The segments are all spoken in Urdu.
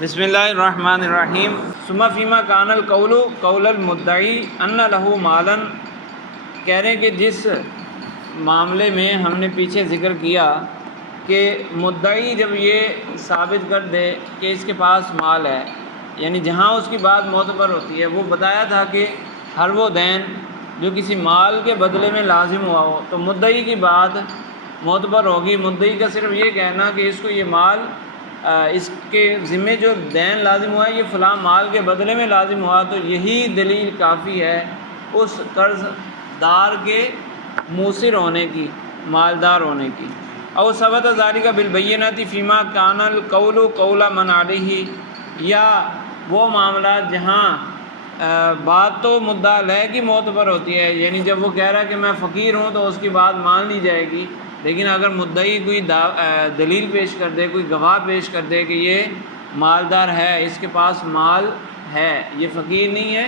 بسم اللہ الرحمن الرحیم۔ ثم فیما کان القول قول المدعی ان لہ مالا، کہہ رہے ہیں کہ جس معاملے میں ہم نے پیچھے ذکر کیا کہ مدعی جب یہ ثابت کر دے کہ اس کے پاس مال ہے، یعنی جہاں اس کی بات معتبر ہوتی ہے، وہ بتایا تھا کہ ہر وہ دین جو کسی مال کے بدلے میں لازم ہوا ہو تو مدعی کی بات معتبر ہوگی۔ مدعی کا صرف یہ کہنا کہ اس کو یہ مال اس کے ذمے جو دین لازم ہوا ہے یہ فلاں مال کے بدلے میں لازم ہوا، تو یہی دلیل کافی ہے اس قرض دار کے موثر ہونے کی، مالدار ہونے کی۔ او ثبت ذالک بالبینۃ فیما کان القول قول من علیہ، یا وہ معاملات جہاں بات تو مدعا علیہ کی معتبر ہوتی ہے، یعنی جب وہ کہہ رہا ہے کہ میں فقیر ہوں تو اس کی بات مان لی جائے گی، لیکن اگر مدعی کوئی دلیل پیش کر دے، کوئی گواہ پیش کر دے کہ یہ مالدار ہے، اس کے پاس مال ہے، یہ فقیر نہیں ہے،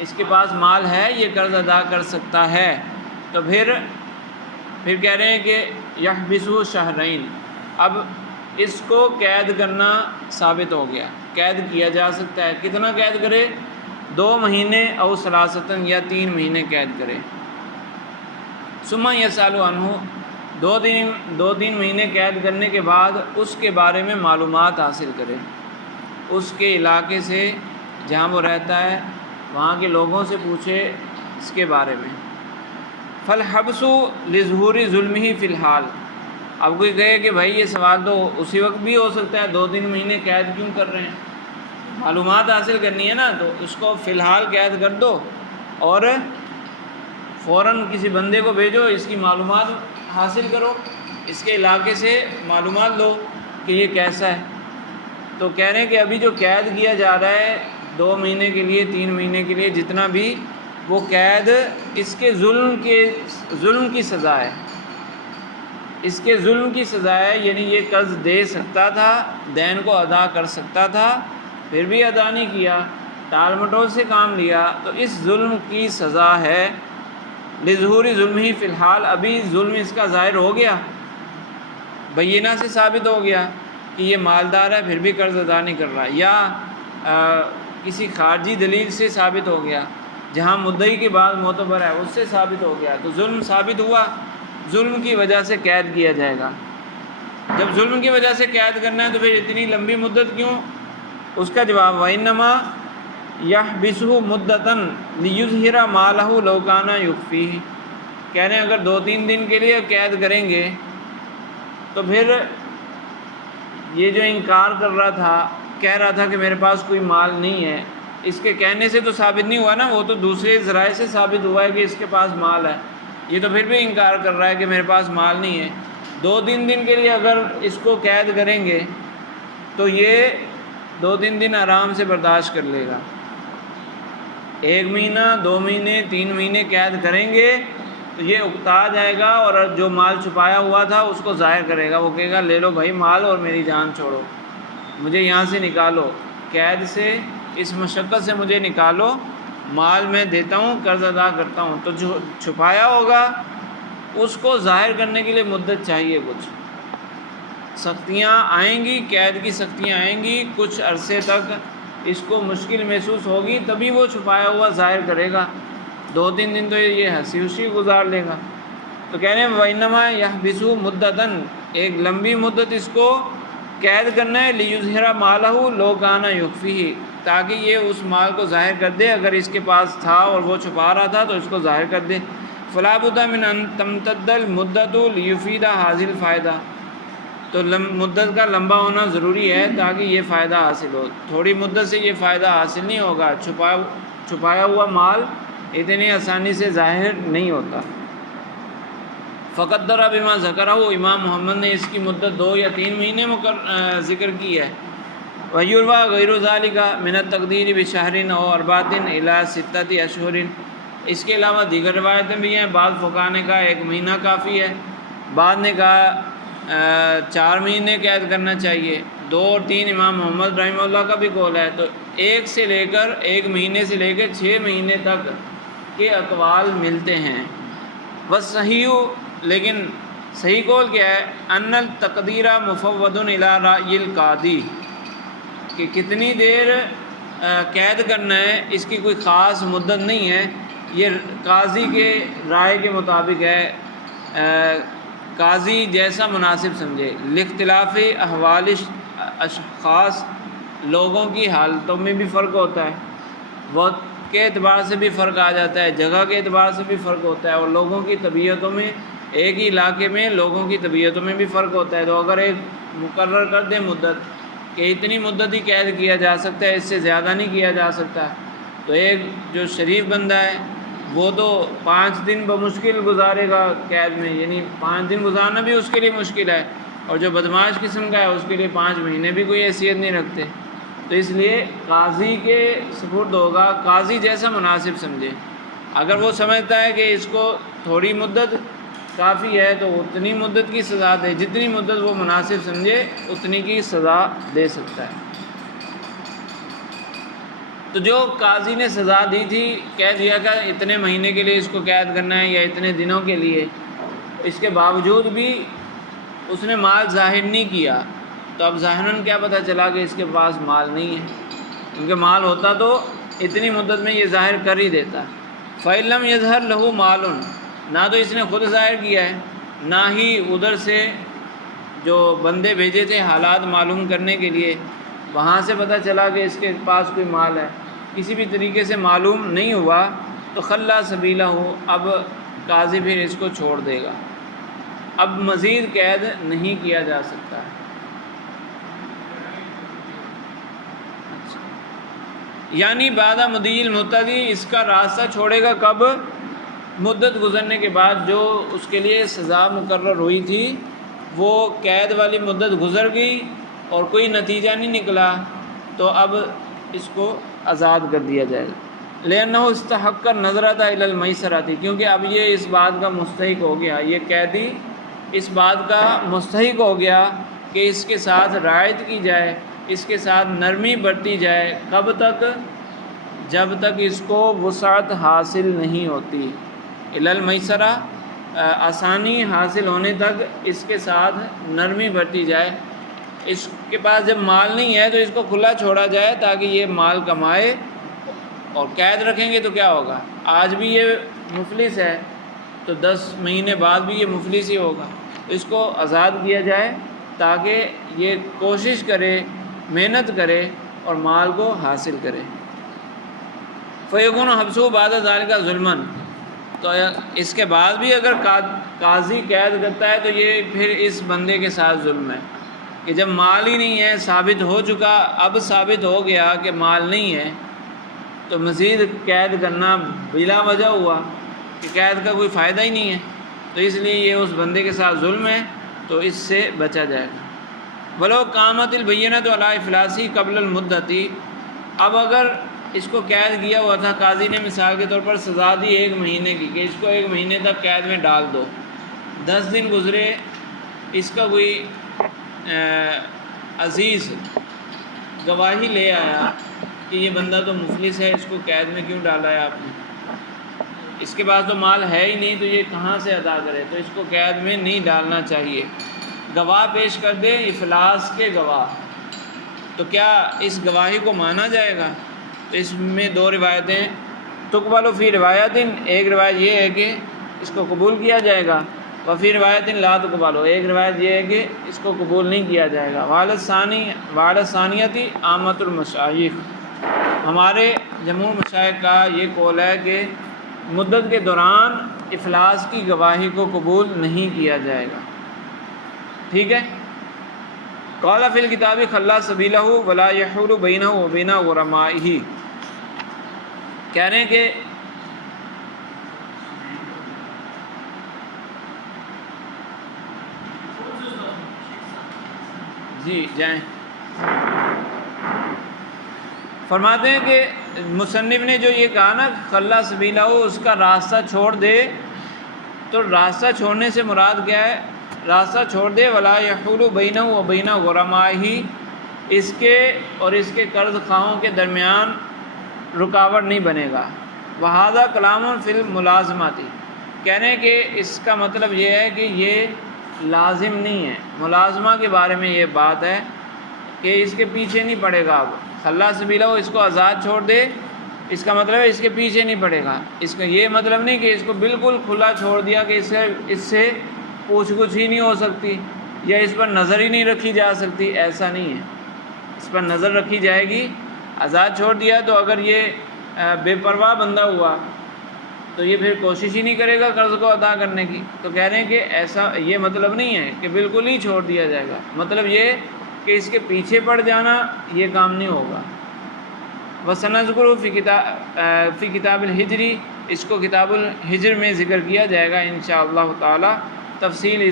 اس کے پاس مال ہے، یہ قرض ادا کر سکتا ہے، تو پھر کہہ رہے ہیں کہ یحبسہ شہرین، اب اس کو قید کرنا ثابت ہو گیا، قید کیا جا سکتا ہے۔ کتنا قید کرے؟ 2 مہینے او ثلاثتاً، یا 3 مہینے قید کرے۔ ثم یسأل عنہ، 2-3 مہینے قید کرنے کے بعد اس کے بارے میں معلومات حاصل کرے، اس کے علاقے سے جہاں وہ رہتا ہے وہاں کے لوگوں سے پوچھے اس کے بارے میں۔ فالحبس لظہور ظلمہ فی الحال، اب کوئی کہے کہ بھائی یہ سوال تو اسی وقت بھی ہو سکتا ہے، 2-3 مہینے قید کیوں کر رہے ہیں؟ معلومات حاصل کرنی ہے نا، تو اس کو فی الحال قید کر دو اور فوراً کسی بندے کو بھیجو، اس کی معلومات حاصل کرو، اس کے علاقے سے معلومات لو کہ یہ کیسا ہے۔ تو کہہ رہے ہیں کہ ابھی جو قید کیا جا رہا ہے 2 مہینے کے لیے، 3 مہینے کے لیے، جتنا بھی، وہ قید اس کے ظلم کی سزا ہے، اس کے ظلم کی سزا ہے، یعنی یہ قرض دے سکتا تھا، دین کو ادا کر سکتا تھا، پھر بھی ادا نہیں کیا، ٹال مٹول سے کام لیا، تو اس ظلم کی سزا ہے۔ لظہور ظلمہ فی الحال، ابھی ظلم اس کا ظاہر ہو گیا، بینہ سے ثابت ہو گیا کہ یہ مالدار ہے پھر بھی قرض ادا نہیں کر رہا، یا کسی خارجی دلیل سے ثابت ہو گیا، جہاں مدعی کی بات معتبر ہے اس سے ثابت ہو گیا، تو ظلم ثابت ہوا، ظلم کی وجہ سے قید کیا جائے گا۔ جب ظلم کی وجہ سے قید کرنا ہے تو پھر اتنی لمبی مدت کیوں؟ اس کا جواب وَإِنَّمَا يَحْبِسُهُ مُدَّةً لِيُظْهِرَ مَالَهُ لَوْ كَانَ يُخْفِيهِ، کہہ رہے ہیں اگر 2-3 دن کے لیے قید کریں گے تو پھر یہ جو انکار کر رہا تھا، کہہ رہا تھا کہ میرے پاس کوئی مال نہیں ہے، اس کے کہنے سے تو ثابت نہیں ہوا نا، وہ تو دوسرے ذرائع سے ثابت ہوا ہے کہ اس کے پاس مال ہے، یہ تو پھر بھی انکار کر رہا ہے کہ میرے پاس مال نہیں ہے۔ 2-3 دن کے لیے اگر اس کو قید کریں گے تو یہ 2-3 دن آرام سے برداشت کر لے گا، 1 مہینہ، 2 مہینے، 3 مہینے قید کریں گے تو یہ اکتا جائے گا، اور جو مال چھپایا ہوا تھا اس کو ظاہر کرے گا، وہ کہے گا لے لو بھائی مال اور میری جان چھوڑو، مجھے یہاں سے نکالو، قید سے، اس مشقت سے مجھے نکالو، مال میں دیتا ہوں، قرض ادا کرتا ہوں۔ تو جو چھپایا ہوگا اس کو ظاہر کرنے کے لیے مدت چاہیے، کچھ سختیاں آئیں گی، قید کی سختیاں آئیں گی، کچھ عرصے تک اس کو مشکل محسوس ہوگی، تبھی وہ چھپایا ہوا ظاہر کرے گا، 2-3 دن تو یہ ہنسی خوشی گزار لے گا۔ تو کہہ رہے ہیں وَإِنَّمَا يَحْبِسُهُ مُدَّةً، ایک لمبی مدت اس کو قید کرنا ہے، لِيُظْهِرَ مَالَهُ لَوْ كَانَ يُخْفِيهِ، تاکہ یہ اس مال کو ظاہر کر دے، اگر اس کے پاس تھا اور وہ چھپا رہا تھا تو اس کو ظاہر کر دے۔ فَلَا بُدَّ مِنْ أَن تَمْتَدَّ الْمُدَّةُ لِيُفِيدَ هَذِهِ الْفَائِدَةَ، تو مدت کا لمبا ہونا ضروری ہے تاکہ یہ فائدہ حاصل ہو، تھوڑی مدت سے یہ فائدہ حاصل نہیں ہوگا، چھپایا ہوا مال اتنی آسانی سے ظاہر نہیں ہوتا۔ فقدر بما ذکرہ، امام محمد نے اس کی مدت 2 یا 3 مہینے ذکر کی ہے۔ وَيُرْوَى غَيْرُ ذَلِكَ مِنَ التَّقْدِيرِ بِشَهْرٍ أَوْ 4 إِلَى 6 أشهر، اس کے علاوہ دیگر روایتیں بھی ہیں، بعض فقہا نے کہا 1 مہینہ کافی ہے، بعض نے کہا 4 مہینے قید کرنا چاہیے، 2 اور 3 امام محمد رحمہ اللہ کا بھی قول ہے، تو 1 مہینے سے لے کر 6 مہینے تک کے اقوال ملتے ہیں۔ والصحیح، لیکن صحیح قول کیا ہے؟ ان التقدیر مفوض الی رأی القاضی، کہ کتنی دیر قید کرنا ہے، اس کی کوئی خاص مدت نہیں ہے، یہ قاضی کے رائے کے مطابق ہے، قاضی جیسا مناسب سمجھے۔ لاختلاف احوال اشخاص، لوگوں کی حالتوں میں بھی فرق ہوتا ہے، وقت کے اعتبار سے بھی فرق آ جاتا ہے، جگہ کے اعتبار سے بھی فرق ہوتا ہے، اور لوگوں کی طبیعتوں میں، ایک ہی علاقے میں لوگوں کی طبیعتوں میں بھی فرق ہوتا ہے۔ تو اگر ایک مقرر کر دیں مدت کہ اتنی مدت ہی قید کیا جا سکتا ہے، اس سے زیادہ نہیں کیا جا سکتا، تو ایک جو شریف بندہ ہے وہ تو 5 دن بمشکل گزارے گا قید میں، یعنی 5 دن گزارنا بھی اس کے لیے مشکل ہے، اور جو بدمعاش قسم کا ہے اس کے لیے 5 مہینے بھی کوئی حیثیت نہیں رکھتے۔ تو اس لیے قاضی کے سپرد ہوگا، قاضی جیسا مناسب سمجھے۔ اگر وہ سمجھتا ہے کہ اس کو تھوڑی مدت کافی ہے تو اتنی مدت کی سزا دے، جتنی مدت وہ مناسب سمجھے اتنی کی سزا دے سکتا ہے۔ تو جو قاضی نے سزا دی تھی، کہہ دیا کہ اتنے مہینے کے لیے اس کو قید کرنا ہے یا اتنے دنوں کے لیے، اس کے باوجود بھی اس نے مال ظاہر نہیں کیا، تو اب ظاہراً کیا پتہ چلا کہ اس کے پاس مال نہیں ہے، کیونکہ مال ہوتا تو اتنی مدت میں یہ ظاہر کر ہی دیتا۔ فَإِلَّمْ يَظْهَرْ لَهُ مَالٌ، نہ تو اس نے خود ظاہر کیا ہے، نہ ہی ادھر سے جو بندے بھیجے تھے حالات معلوم کرنے کے لیے وہاں سے پتہ چلا کہ اس کے پاس کوئی مال ہے، کسی بھی طریقے سے معلوم نہیں ہوا، تو خلا سبیلہ، اب قاضی پھر اس کو چھوڑ دے گا، اب مزید قید نہیں کیا جا سکتا۔ یعنی بعد مدی المدتی، اس کا راستہ چھوڑے گا کب؟ مدت گزرنے کے بعد، جو اس کے لیے سزا مقرر ہوئی تھی وہ قید والی مدت گزر گئی اور کوئی نتیجہ نہیں نکلا، تو اب اس کو آزاد کر دیا جائے گا۔ لأنہ استحق النظرۃ الی المیسرۃ، کیونکہ اب یہ اس بات کا مستحق ہو گیا، یہ قیدی اس بات کا مستحق ہو گیا کہ اس کے ساتھ رعایت کی جائے، اس کے ساتھ نرمی برتی جائے، کب تک؟ جب تک اس کو وسعت حاصل نہیں ہوتی، الی المیسرہ، آسانی حاصل ہونے تک اس کے ساتھ نرمی برتی جائے۔ اس کے پاس جب مال نہیں ہے تو اس کو کھلا چھوڑا جائے تاکہ یہ مال کمائے، اور قید رکھیں گے تو کیا ہوگا؟ آج بھی یہ مفلس ہے تو 10 مہینے بعد بھی یہ مفلس ہی ہوگا، اس کو آزاد کیا جائے تاکہ یہ کوشش کرے، محنت کرے اور مال کو حاصل کرے۔ فَيَكُونُ حَبْسُهُ بَعْدَ ذَلِكَ ظُلْمًا، تو اس کے بعد بھی اگر قاضی قید کرتا ہے تو یہ پھر اس بندے کے ساتھ ظلم ہے کہ جب مال ہی نہیں ہے، ثابت ہو چکا، اب ثابت ہو گیا کہ مال نہیں ہے، تو مزید قید کرنا بلا وجہ ہوا کہ قید کا کوئی فائدہ ہی نہیں ہے، تو اس لیے یہ اس بندے کے ساتھ ظلم ہے، تو اس سے بچا جائے گا۔ وَلَوْ قَامَتِ الْبَيِّنَةُ عَلَىٰ إِفْلَاسِهِ قَبْلَ الْمُدَّةِ، اب اگر اس کو قید کیا ہوا تھا، قاضی نے مثال کے طور پر سزا دی 1 مہینے کی کہ اس کو 1 مہینے تک قید میں ڈال دو، 10 دن گزرے، اس کا کوئی عزیز گواہی لے آیا کہ یہ بندہ تو مفلس ہے، اس کو قید میں کیوں ڈالا ہے آپ نے، اس کے پاس تو مال ہے ہی نہیں، تو یہ کہاں سے ادا کرے، تو اس کو قید میں نہیں ڈالنا چاہیے۔ گواہ پیش کر دے، افلاس کے گواہ، تو کیا اس گواہی کو مانا جائے گا؟ تو اس میں 2 روایتیں، تقبل فی روایت، ایک روایت یہ ہے کہ اس کو قبول کیا جائے گا، وفی روایت لا تقبل، ایک روایت یہ ہے کہ اس کو قبول نہیں کیا جائے گا۔ وعلی ثانیتی عامۃ المشائخ، ہمارے جمہور مشائخ کا یہ قول ہے کہ مدت کے دوران افلاس کی گواہی کو قبول نہیں کیا جائے گا، ٹھیک ہے۔ قال فی الکتاب خلا سبیلہ ولا یحول بینہ وبین غرمائہ، کہہ رہے ہیں کہ جی جائیں، فرماتے ہیں کہ مصنف نے جو یہ کہا نا خلا سبیلہ، اس کا راستہ چھوڑ دے، تو راستہ چھوڑنے سے مراد کیا ہے؟ راستہ چھوڑ دے، ولا یحول بینہ و بین غرمائہ، اس کے اور اس کے قرض خواہوں کے درمیان رکاوٹ نہیں بنے گا۔ وہذا کلام فی الملازمات، کہہ رہے ہیں کہ اس کا مطلب یہ ہے کہ یہ لازم نہیں ہے، ملازمہ کے بارے میں یہ بات ہے کہ اس کے پیچھے نہیں پڑے گا، اب خلا سبیلہ اس کو آزاد چھوڑ دے، اس کا مطلب ہے اس کے پیچھے نہیں پڑے گا۔ اس کا یہ مطلب نہیں کہ اس کو بالکل کھلا چھوڑ دیا کہ اس سے پوچھ گچھ ہی نہیں ہو سکتی یا اس پر نظر ہی نہیں رکھی جا سکتی، ایسا نہیں ہے، اس پر نظر رکھی جائے گی۔ آزاد چھوڑ دیا تو اگر یہ بے پرواہ بندہ ہوا تو یہ پھر کوشش ہی نہیں کرے گا قرض کو ادا کرنے کی۔ تو کہہ رہے ہیں کہ ایسا یہ مطلب نہیں ہے کہ بالکل ہی چھوڑ دیا جائے گا، مطلب یہ کہ اس کے پیچھے پڑ جانا یہ کام نہیں ہوگا۔ وَسَنَذْكُرُ فی کتاب الحجری، اس کو کتاب الحجر میں ذکر کیا جائے گا انشاءاللہ تعالی، تفصیل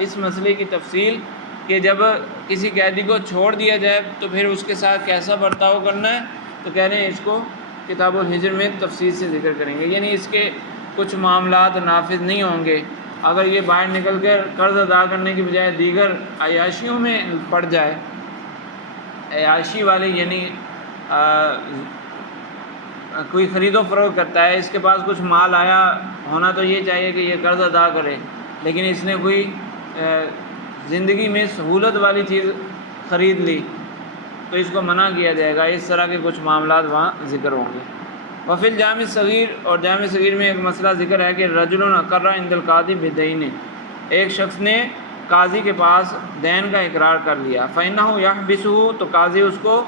اس مسئلے کی تفصیل کہ جب کسی قیدی کو چھوڑ دیا جائے تو پھر اس کے ساتھ کیسا برتاؤ کرنا ہے، تو کہہ رہے ہیں اس کو کتاب الحجر میں تفصیل سے ذکر کریں گے، یعنی اس کے کچھ معاملات نافذ نہیں ہوں گے۔ اگر یہ باہر نکل کر قرض ادا کرنے کی بجائے دیگر عیاشیوں میں پڑ جائے، عیاشی والی یعنی کوئی خرید و فروخت کرتا ہے، اس کے پاس کچھ مال آیا، ہونا تو یہ چاہیے کہ یہ قرض ادا کرے، لیکن اس نے کوئی زندگی میں سہولت والی چیز خرید لی تو اس کو منع کیا جائے گا۔ اس طرح کے کچھ معاملات وہاں ذکر ہوں گے۔ وفی الجامع الصغیر، اور جامع صغیر میں ایک مسئلہ ذکر ہے کہ رجل اقر عند القاضی بدین، ایک شخص نے قاضی کے پاس دین کا اقرار کر لیا، فإنہ یحبسہ، تو قاضی اس کو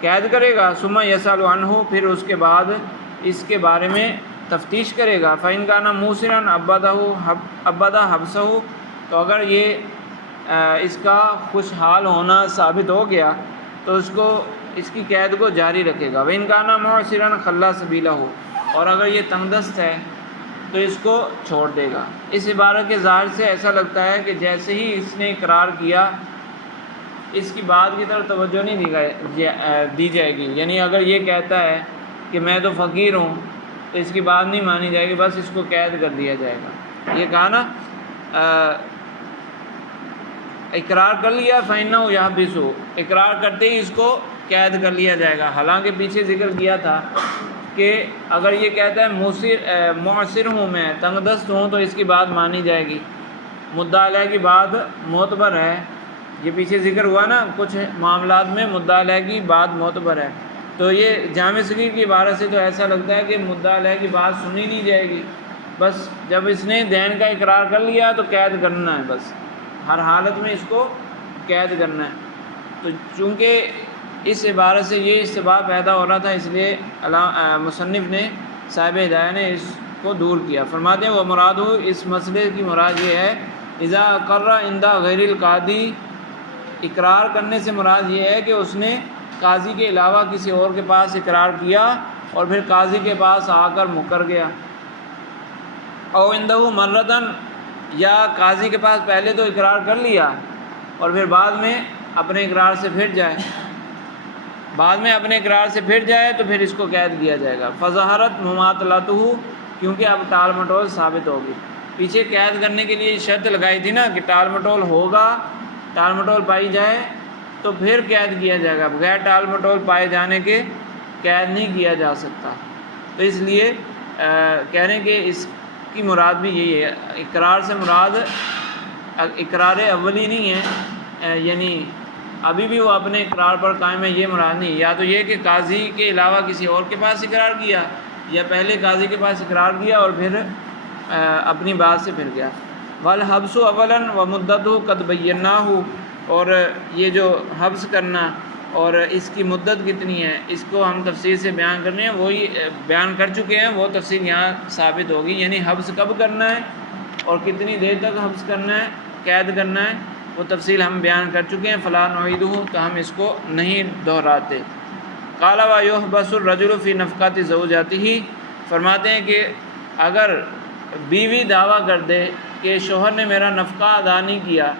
قید کرے گا، ثم یسأل عنہ، پھر اس کے بعد اس کے بارے میں تفتیش کرے گا، فإن کان موسرا ابدہ حبسہ، تو اگر یہ اس کا خوشحال ہونا ثابت ہو گیا تو اس کی قید کو جاری رکھے گا، وإن کان معسرا خلا سبیلہ، اور اگر یہ تنگ دست ہے تو اس کو چھوڑ دے گا۔ اس عبارت کے ظاہر سے ایسا لگتا ہے کہ جیسے ہی اس نے اقرار کیا اس کی بات کی طرف توجہ نہیں دی جائے گی، یعنی اگر یہ کہتا ہے کہ میں تو فقیر ہوں تو اس کی بات نہیں مانی جائے گی، بس اس کو قید کر دیا جائے گا۔ یہ کہا نا اقرار کر لیا، فإنہ یحبسہ، اقرار کرتے ہی اس کو قید کر لیا جائے گا۔ حالانکہ پیچھے ذکر کیا تھا کہ اگر یہ کہتا ہے معسر ہوں، میں تنگ دست ہوں، تو اس کی بات مانی جائے گی، مدعا علیہ کی بات معتبر ہے۔ یہ پیچھے ذکر ہوا نا، کچھ معاملات میں مدعا علیہ کی بات معتبر ہے، تو یہ جامع صغیر کی عبارت سے تو ایسا لگتا ہے کہ مدعا علیہ کی بات سنی نہیں جائے گی، بس جب اس نے دین کا اقرار کر لیا تو قید کرنا ہے، بس ہر حالت میں اس کو قید کرنا ہے۔ تو چونکہ اس عبارت سے یہ اشتباہ پیدا ہو رہا تھا، اس لیے مصنف نے، صاحب ہدایہ نے اس کو دور کیا۔ فرماتے ہیں وہ مراد ہو، اس مسئلے کی مراد یہ ہے اذا اقر عند غیر القاضی، اقرار کرنے سے مراد یہ ہے کہ اس نے قاضی کے علاوہ کسی اور کے پاس اقرار کیا اور پھر قاضی کے پاس آ کر مکر گیا، او عندہ مرتن، یا قاضی کے پاس پہلے تو اقرار کر لیا اور پھر بعد میں اپنے اقرار سے پھر جائے، تو پھر اس کو قید کیا جائے گا۔ فظہرت مماطلتہ، کیونکہ اب ٹال مٹول ثابت ہوگی۔ پیچھے قید کرنے کے لیے شرط لگائی تھی نا کہ ٹال مٹول ہوگا، ٹال مٹول پائی جائے تو پھر قید کیا جائے گا، بغیر ٹال مٹول پائے جانے کے قید نہیں کیا جا سکتا۔ تو اس لیے کہہ رہے ہیں کہ اس کی مراد بھی یہی ہے، اقرار سے مراد اقرار اولی نہیں ہے، یعنی ابھی بھی وہ اپنے اقرار پر قائم ہے، یہ مراد نہیں، یا تو یہ کہ قاضی کے علاوہ کسی اور کے پاس اقرار کیا، یا پہلے قاضی کے پاس اقرار کیا اور پھر اپنی بات سے پھر گیا۔ والحبس اولا ومدتہ قد بیناہ، اور یہ جو حبس کرنا اور اس کی مدت کتنی ہے اس کو ہم تفصیل سے بیان کرنے ہیں، وہی بیان کر چکے ہیں، وہ تفصیل یہاں ثابت ہوگی، یعنی حبس کب کرنا ہے اور کتنی دیر تک حبس کرنا ہے، قید کرنا ہے، وہ تفصیل ہم بیان کر چکے ہیں، فلا نعیدہ، تو ہم اس کو نہیں دہراتے۔ قال ویحبس الرجل فی نفقات زوجاتہ، فرماتے ہیں کہ اگر بیوی دعویٰ کر دے کہ شوہر نے میرا نفقہ ادا نہیں کیا،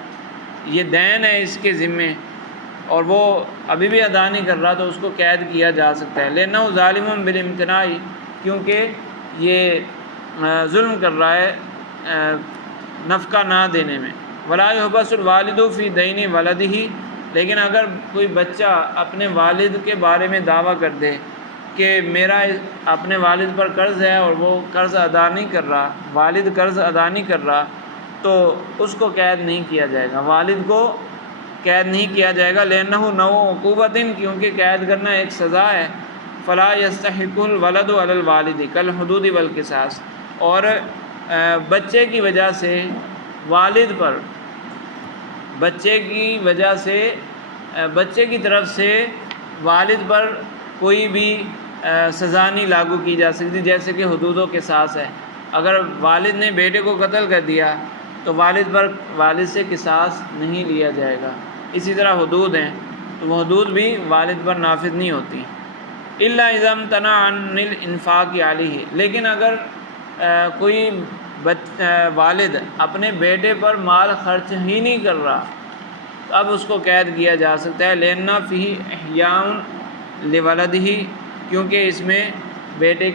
یہ دین ہے اس کے ذمے اور وہ ابھی بھی ادا نہیں کر رہا، تو اس کو قید کیا جا سکتا ہے، لأنہ ظالم بالامتناع، کیونکہ یہ ظلم کر رہا ہے نفقہ نہ دینے میں۔ ولا یحبس الوالد فی دین ولدہ، لیکن اگر کوئی بچہ اپنے والد کے بارے میں دعویٰ کر دے کہ میرا اپنے والد پر قرض ہے اور وہ قرض ادا نہیں کر رہا، والد قرض ادا نہیں کر رہا، تو اس کو قید نہیں کیا جائے گا، والد کو قید نہیں کیا جائے گا، لأنہ نوع عقوبۃ، کیونکہ قید کرنا ایک سزا ہے، فلا یستحق الولد علی الوالد کالحدود والقصاص، اور بچے کی وجہ سے والد پر، بچے کی طرف سے والد پر کوئی بھی سزا نہیں لاگو کی جا سکتی، جیسے کہ حدود و قصاص ہے۔ اگر والد نے بیٹے کو قتل کر دیا تو والد سے قصاص نہیں لیا جائے گا۔ اسی طرح حدود ہیں تو وہ حدود بھی والد پر نافذ نہیں ہوتی، الا اذا امتنع عن الانفاق علیہ، لیکن اگر کوئی والد اپنے بیٹے پر مال خرچ ہی نہیں کر رہا، اب اس کو قید کیا جا سکتا ہے، لأن فیہ احیاء لولدہ، کیونکہ اس میں بیٹے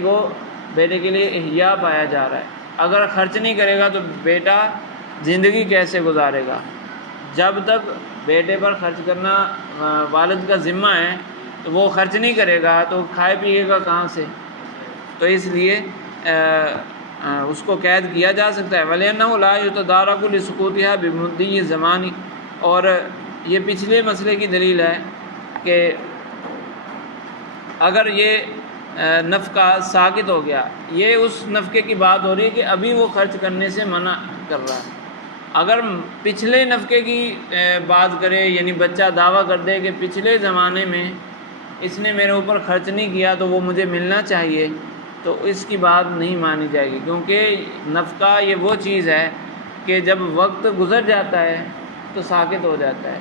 کے لیے احیاء پایا جا رہا ہے۔ اگر خرچ نہیں کرے گا تو بیٹا زندگی کیسے گزارے گا؟ جب تک بیٹے پر خرچ کرنا والد کا ذمہ ہے تو وہ خرچ نہیں کرے گا تو کھائے پیے گا کہاں سے؟ تو اس لیے اس کو قید کیا جا سکتا ہے۔ وَلِأَنَّهُ لَا يُتَدَارَكُ لِسُقُوطِهَا بِمُدِّ زَمَانِ، اور یہ پچھلے مسئلے کی دلیل ہے کہ اگر یہ نفقہ ساقط ہو گیا، یہ اس نفقے کی بات ہو رہی ہے کہ ابھی وہ خرچ کرنے سے منع کر رہا ہے۔ اگر پچھلے نفقے کی بات کرے، یعنی بچہ دعویٰ کر دے کہ پچھلے زمانے میں اس نے میرے اوپر خرچ نہیں کیا تو وہ مجھے ملنا چاہیے، تو اس کی بات نہیں مانی جائے گی، کیونکہ نفقہ یہ وہ چیز ہے کہ جب وقت گزر جاتا ہے تو ساقط ہو جاتا ہے،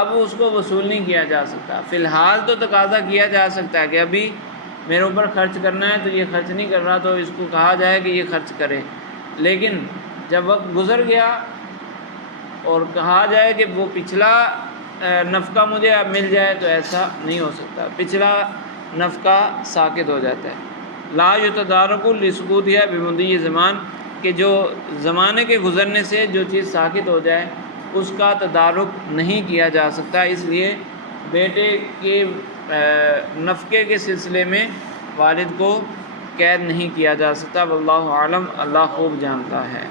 اب اس کو وصول نہیں کیا جا سکتا۔ فی الحال تو تقاضا کیا جا سکتا ہے کہ ابھی میرے اوپر خرچ کرنا ہے تو یہ خرچ نہیں کر رہا، تو اس کو کہا جائے کہ یہ خرچ کرے، لیکن جب وقت گزر گیا اور کہا جائے کہ وہ پچھلا نفقہ مجھے اب مل جائے، تو ایسا نہیں ہو سکتا، پچھلا نفقہ ساقط ہو جاتا ہے۔ لا یتدارک لسقوطها بمضی زمان، کہ جو زمانے کے گزرنے سے جو چیز ساقط ہو جائے اس کا تدارک نہیں کیا جا سکتا، اس لیے بیٹے کے نفقے کے سلسلے میں والد کو قید نہیں کیا جا سکتا۔ واللہ اعلم، اللہ خوب جانتا ہے۔